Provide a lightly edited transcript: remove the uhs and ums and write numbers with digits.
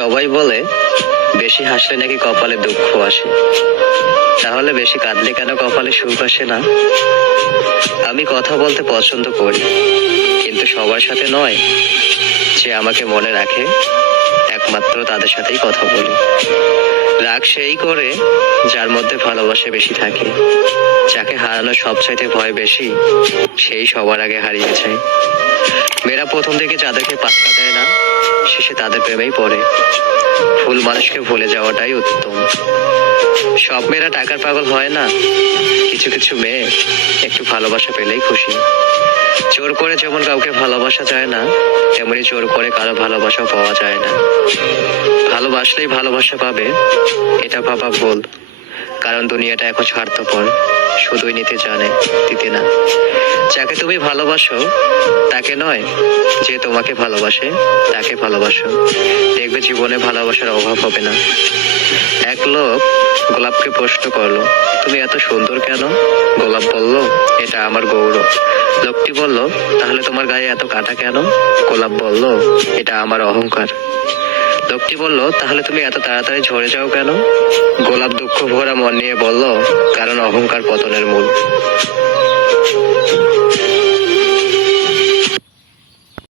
সবাই বলে বেশি হাসলে নাকি কপালে দুঃখ আসে, তাহলে বেশি কাঁদলে কেন কপালে সুখ আসে না? আমি কথা বলতে পছন্দ করি, কিন্তু সবার সাথে নয়। যে আমাকে মনে রাখে একমাত্র তাদের সাথেই কথা বলি। রাগ সেই করে যার মধ্যে ভালোবাসা বেশি থাকে। যাকে হারানোর সবচাইতে ভয় বেশি, সেই সবার আগে হারিয়ে যায়। মেয়েরা প্রথম থেকে যাদেরকে পাত্তা দেয় না, শেষে তাদের প্রেমেই পড়ে। ভুল মানুষকে ভুলে যাওয়াটাই উত্তম। সব মেয়েরা টাকার পাগল হয় না, কিছু কিছু মেয়ে একটু ভালোবাসা পেলেই খুশি। জোর করে যেমন কাউকে ভালোবাসা যায় না, তেমনি জোর করে কারো ভালোবাসা পাওয়া যায় না। ভালোবাসলেই ভালোবাসা পাবে, এটা ভাবা ভুল। কারণ দুনিয়াটা এখন স্বার্থপর, শুধুই নিতে জানে, দিতে না। যাকে তুমি ভালোবাসো তাকে নয়, যে তোমাকে ভালোবাসে তাকে ভালোবাসো। দেখবে জীবনে ভালোবাসার অভাব হবে না। এক লোক গোলাপকে প্রশ্ন করলো, তুমি এত সুন্দর কেন? গোলাপ বলল, এটা আমার গৌরব। লোকটি বলল, তাহলে তোমার গায়ে এত কাটা কেন? গোলাপ বলল, এটা আমার অহংকার। লোকটি বলল, তাহলে তুমি এত তাড়াতাড়ি ঝরে যাও কেন? গোলাপ দুঃখ ভরা মন নিয়ে বলল, কারণ অহংকার পতনের মূল।